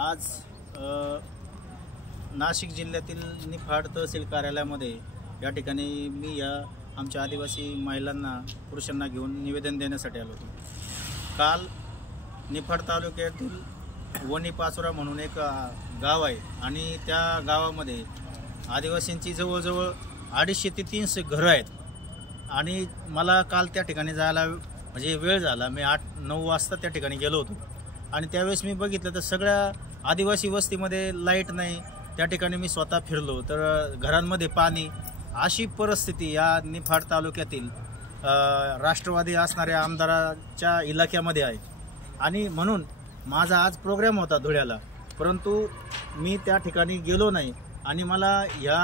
आज नाशिक जिल्ह्यातील निफाड तहसील कार्यालयामध्ये या ठिकाणी मी या आमच्या आदिवासी महिलांना पुरुषांना घेऊन निवेदन देण्यासाठी आलो होतो। काल निफाड तालुक्यातील वणी पाचोरा म्हणून एक गाव आहे आणि त्या गावामध्ये आदिवासींची जवळजवळ 250 ते 300 घरं आहेत आणि मला काल त्या ठिकाणी जायला म्हणजे वेळ झाला। मी 8-9 वाजता त्या ठिकाणी गेलो होतो आणि त्यावेळेस मी बघितलं तर सगळ्या आदिवासी वस्तीमध्ये लाईट नाही। त्या ठिकाणी मी स्वतः फिरलो तर घरांमध्ये पाणी, अशी परिस्थिती या निफाड तालुक्यातील राष्ट्रवादी असणाऱ्या आमदाराच्या इलाक्यामध्ये आहे। आणि म्हणून माझा आज प्रोग्राम होता धुळ्याला, परंतु मी त्या ठिकाणी गेलो नाही आणि मला ह्या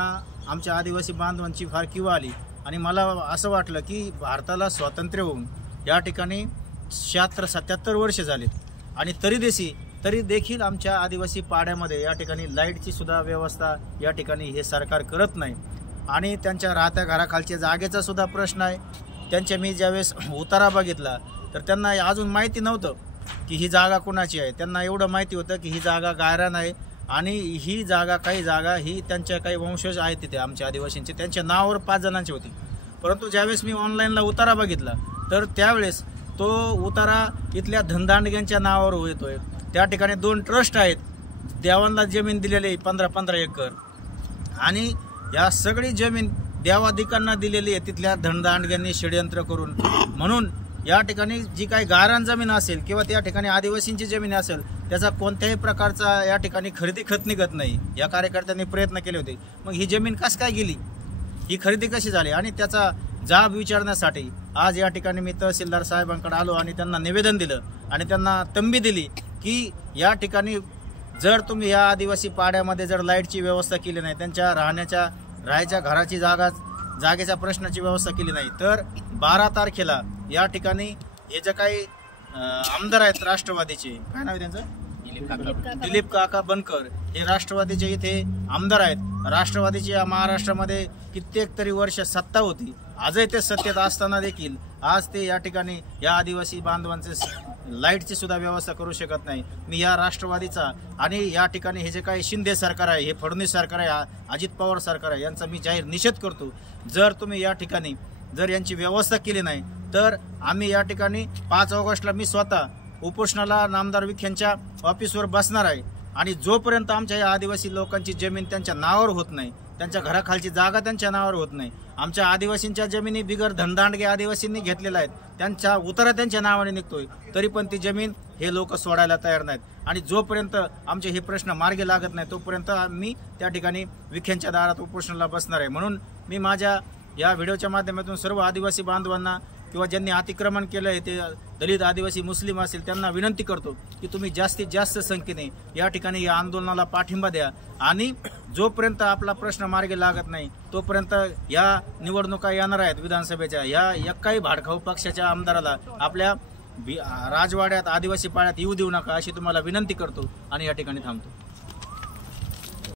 आमच्या आदिवासी बांधवांची फार किव आली आणि मला असं वाटलं की भारताला स्वातंत्र्य होऊन या ठिकाणी 76-77 वर्ष झालीत आणि तरी देखील आमच्या आदिवासी पाड्यामध्ये या ठिकाणी लाईटची सुद्धा व्यवस्था या ठिकाणी हे सरकार करत नाही आणि त्यांच्या राहत्या घराखालच्या जागेचा सुद्धा प्रश्न आहे। त्यांच्या मी ज्यावेळेस उतारा बघितला तर त्यांना अजून माहिती नव्हतं की ही जागा कोणाची आहे। त्यांना एवढं माहिती होतं की ही जागा गायरान आहे आणि ही जागा काही जागा ही त्यांच्या काही वंशज आहेत तिथे आमच्या आदिवासींचे, त्यांच्या नावावर 5 जणांची होती। परंतु ज्यावेळेस मी ऑनलाईनला उतारा बघितला तर त्यावेळेस तो उतारा इथल्या धनदांडग्यांच्या नावावर येतोय। त्या ठिकाणी 2 ट्रस्ट आहेत, देवांना जमीन दिलेली 15-15 एकर आणि या सगळी जमीन देवाधिकांना दिलेली आहे तिथल्या धनदांडग्यांनी षडयंत्र करून। म्हणून या ठिकाणी जी काही गायरान जमीन असेल किंवा त्या ठिकाणी आदिवासींची जमीन असेल त्याचा कोणत्याही प्रकारचा या ठिकाणी खरेदी खत निघत नाही। या कार्यकर्त्यांनी प्रयत्न केले होते, मग ही जमीन कस काय गेली, ही खरेदी कशी झाली आणि त्याचा जाब विचारण्यासाठी आज या ठिकाणी मी तहसीलदार साहेबांकडे आलो आणि त्यांना निवेदन दिलं आणि त्यांना तंबी दिली की या ठिकाणी जर तुम्ही या आदिवासी पाड्यामध्ये जर लाईटची व्यवस्था केली नाही, त्यांच्या राहायच्या घराची जागेच्या प्रश्नाची व्यवस्था केली नाही तर 12 तारखेला या ठिकाणी हे जे काही आमदार आहेत राष्ट्रवादीचे, काय नाव आहे त्यांचं, दिलीप काका बनकर, हे राष्ट्रवादीचे इथे आमदार आहेत। राष्ट्रवादीची या महाराष्ट्रामध्ये कित्येक तरी वर्ष सत्ता होती, आजही ते सत्तेत असताना देखील आज ते या ठिकाणी या आदिवासी बांधवांचे लाईटची सुद्धा व्यवस्था करू शकत नाही। मी या राष्ट्रवादीचा आणि या ठिकाणी हे जे काही शिंदे सरकार आहे, हे फडणवीस सरकार आहे, अजित पवार सरकार आहे, यांचा मी जाहीर निषेध करतो। जर तुम्ही या ठिकाणी जर यांची व्यवस्था केली नाही तर आम्ही या ठिकाणी 5 ऑगस्टला मी स्वतः उपोषणाला नामदार विखेंच्या ऑफिसवर बसणार आहे आणि जोपर्यंत आमच्या या आदिवासी लोकांची जमीन त्यांच्या नावावर होत नाही, त्यांच्या घराखालची जागा त्यांच्या नावावर होत नाही, आमच्या आदिवासींच्या जमिनी बिगर धनदांडगे आदिवासींनी घेतलेल्या आहेत, त्यांचा उतारा त्यांच्या नावाने निघतोय, तरी पण ती जमीन हे लोक सोडायला तयार नाहीत। आणि जोपर्यंत आमचे हे प्रश्न मार्गी लागत नाही तोपर्यंत मी त्या ठिकाणी विखेंच्या दारात उपोषणाला बसणार आहे। म्हणून मी माझ्या या व्हिडिओच्या माध्यमातून सर्व आदिवासी बांधवांना किंवा ज्यांनी अतिक्रमण केलं आहे ते दलित, आदिवासी, मुस्लिम असेल त्यांना विनंती करतो की तुम्ही जास्तीत जास्त संख्येने या ठिकाणी या आंदोलनाला पाठिंबा द्या आणि जोपर्यंत आपला प्रश्न मार्गी लागत नाही तोपर्यंत या निवडणुका येणार आहेत विधानसभेच्या, या एकाही भाडखाऊ पक्षाच्या आमदाराला आपल्या राजवाड्यात, आदिवासी पाड्यात येऊ देऊ नका अशी तुम्हाला विनंती करतो आणि या ठिकाणी थांबतो।